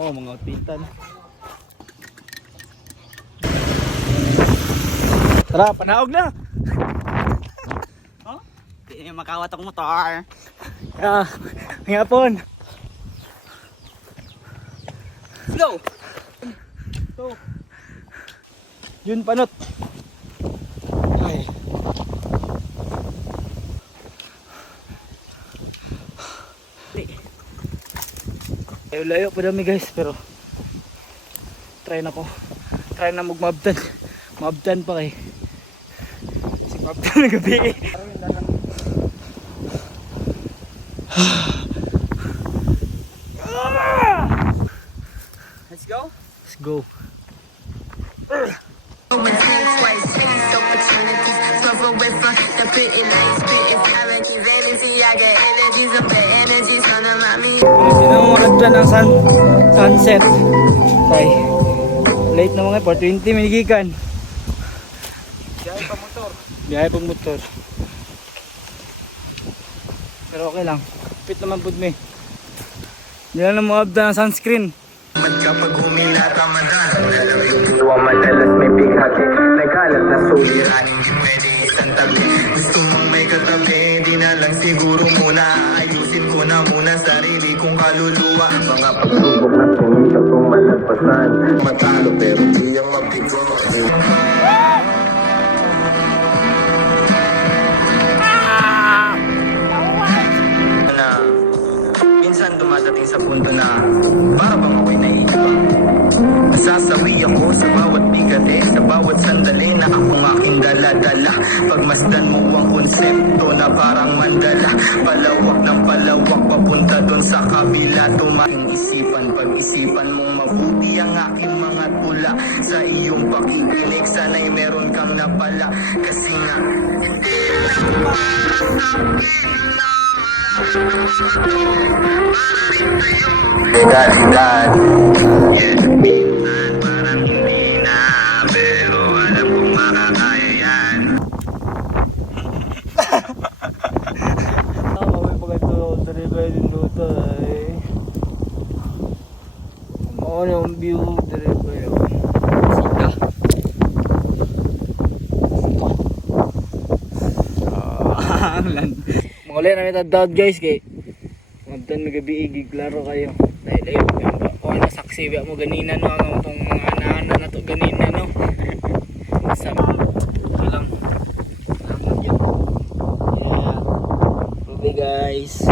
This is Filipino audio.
Oh, mga outfitan. Tara, panahog na. Oh? Hindi makawat ang motor. Ah, ngapon. Go! So, yun panot. Ay. Layo pa dami guys, pero try na magmabdan. Mabdan pa kay si mabdan na gabi eh. Let's go. Let's go. Gusto na mga kadyan ng sunset. Tay. Late na mga 4:20 minigikan. Biyahe pa motor. Biyahe pang motor. Pero okay lang. Fit naman pud mi. Hindi lang mga abda ng sunscreen. Kapag huminata madalas ito ang madalas may bighati nagkalat na suliran hindi pwede isang tabi gusto mong may katabi di na lang siguro muna ayusin ko na muna sarili kong kaluluwa mga pagsubok na tumita kong malagpasan matalo pero di ang mabigo na minsan dumadating sa punto na para bang ako'y naiiba nasasawi ako sa bawat bigate sa bawat sandali na akong aking dala-dala pagmasdan mo ang konsepto na parang mandala palawak ng palawak papunta dun sa kabila tumaking isipan pag-isipan mong mabuti ang aking mga tula sa iyong pakikinig sana'y meron kang napala kasi nga Edad parang hindi na pero alam kong makakaya yan May pagkato dari ba din dito eh. Ano yung view dari ba yun? Mga ulit na may tadad guys kay magtan magabi igiglaro kayo dahil ayun o nasaksi ba mo ganina no ang itong mga anana na to ganina no sa lang yeah okay guys